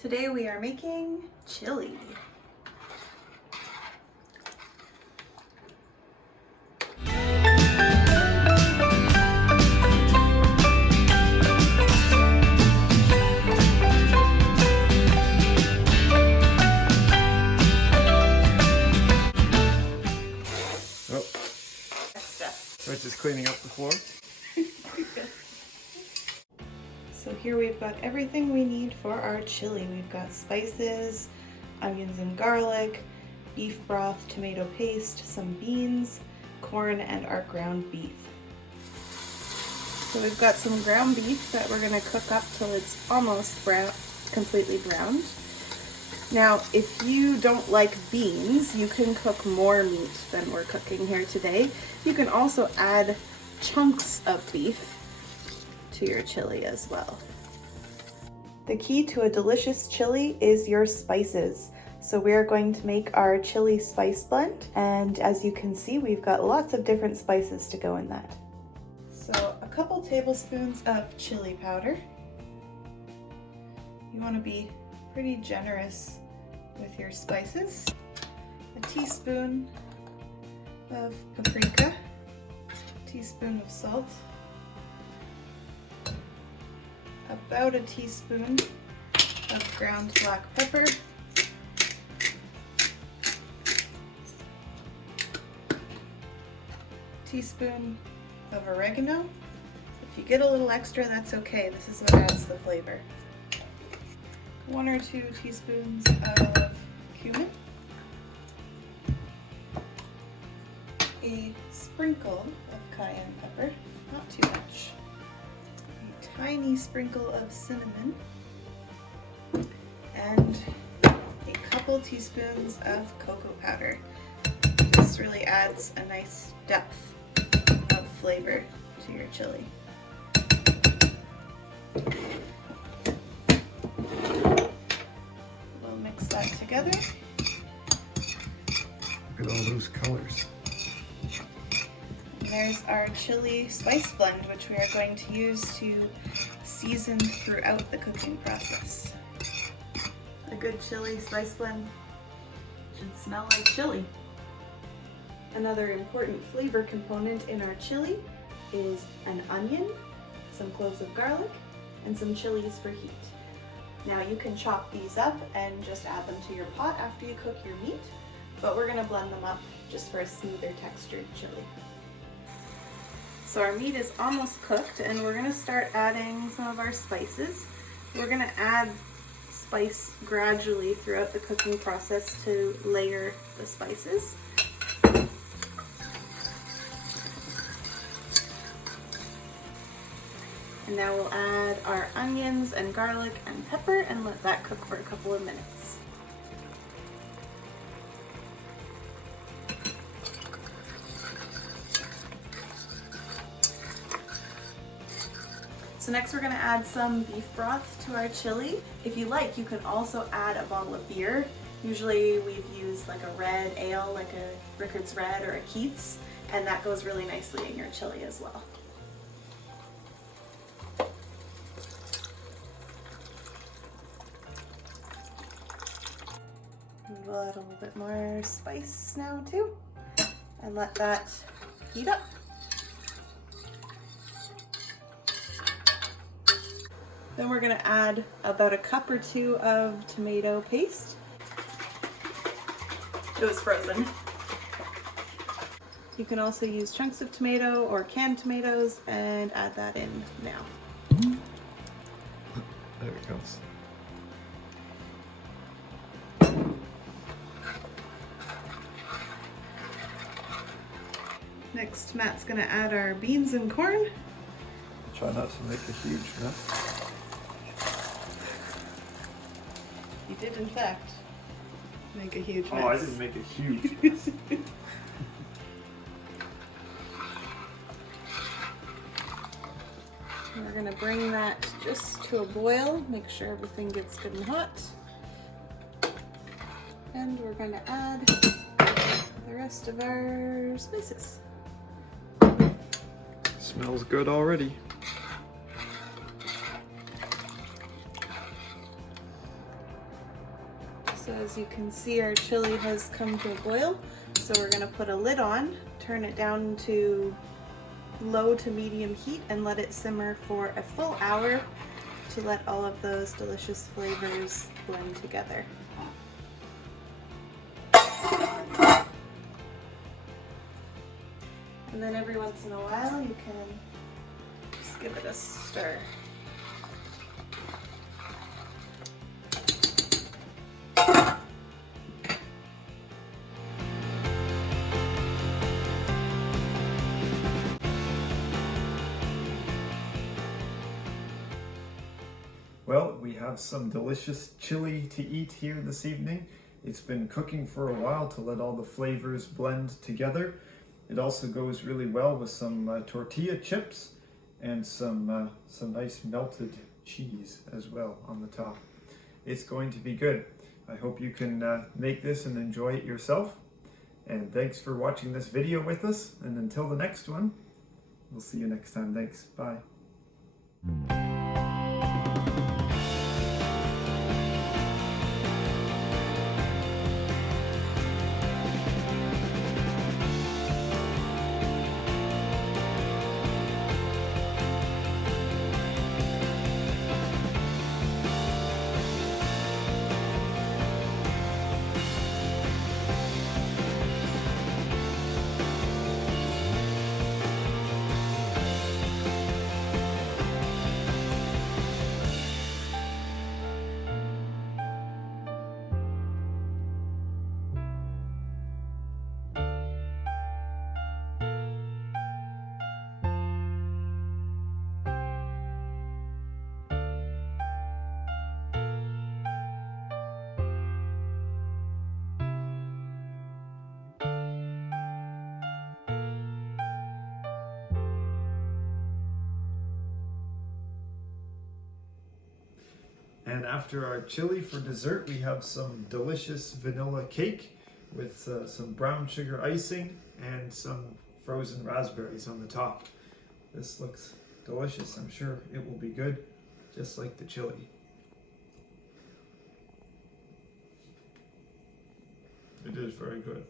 Today we are making chili. We're just cleaning up the floor. So here we've got everything we need for our chili. We've got spices, onions and garlic, beef broth, tomato paste, some beans, corn, and our ground beef. So we've got some ground beef that we're gonna cook up till it's almost brown, completely browned. Now, if you don't like beans, you can cook more meat than we're cooking here today. You can also add chunks of beef to your chili as well. The key to a delicious chili is your spices. So we're going to make our chili spice blend, and as you can see, we've got lots of different spices to go in that. So a couple tablespoons of chili powder. You want to be pretty generous with your spices. A teaspoon of paprika, a teaspoon of salt, about a teaspoon of ground black pepper, teaspoon of oregano. If you get a little extra, that's okay. This is what adds the flavor. 1 or 2 teaspoons of cumin, a sprinkle of cayenne pepper, not too much, a tiny sprinkle of cinnamon, and a couple teaspoons of cocoa powder. This really adds a nice depth of flavor to your chili. That together. Look at all those colors. And there's our chili spice blend, which we are going to use to season throughout the cooking process. A good chili spice blend should smell like chili. Another important flavor component in our chili is an onion, some cloves of garlic, and some chilies for heat. Now you can chop these up and just add them to your pot after you cook your meat, but we're gonna blend them up just for a smoother textured chili. So our meat is almost cooked and we're gonna start adding some of our spices. We're gonna add spice gradually throughout the cooking process to layer the spices. And now we'll add our onions and garlic and pepper and let that cook for a couple of minutes. So next we're going to add some beef broth to our chili. If you like, you can also add a bottle of beer. Usually we've used like a red ale, like a Rickard's Red or a Keith's, and that goes really nicely in your chili as well. We'll add a little bit more spice now too, and let that heat up. Then we're going to add about a cup or 2 of tomato paste. It was frozen. You can also use chunks of tomato or canned tomatoes and add that in now. There it goes. Next, Matt's gonna add our beans and corn. Try not to make a huge mess. You did, in fact, make a huge mess. Oh, I didn't make a huge mess. We're gonna bring that just to a boil, make sure everything gets good and hot. And we're gonna add the rest of our spices. Smells good already. So as you can see, our chili has come to a boil. So we're gonna put a lid on, turn it down to low to medium heat and let it simmer for a full hour to let all of those delicious flavors blend together. And then every once in a while you can just give it a stir. Well, we have some delicious chili to eat here this evening. It's been cooking for a while to let all the flavors blend together. It also goes really well with some tortilla chips and some nice melted cheese as well on the top. It's going to be good. I hope you can make this and enjoy it yourself. And thanks for watching this video with us. And until the next one, we'll see you next time. Thanks. Bye. And after our chili for dessert, we have some delicious vanilla cake with some brown sugar icing and some frozen raspberries on the top. This looks delicious. I'm sure it will be good, just like the chili. It is very good.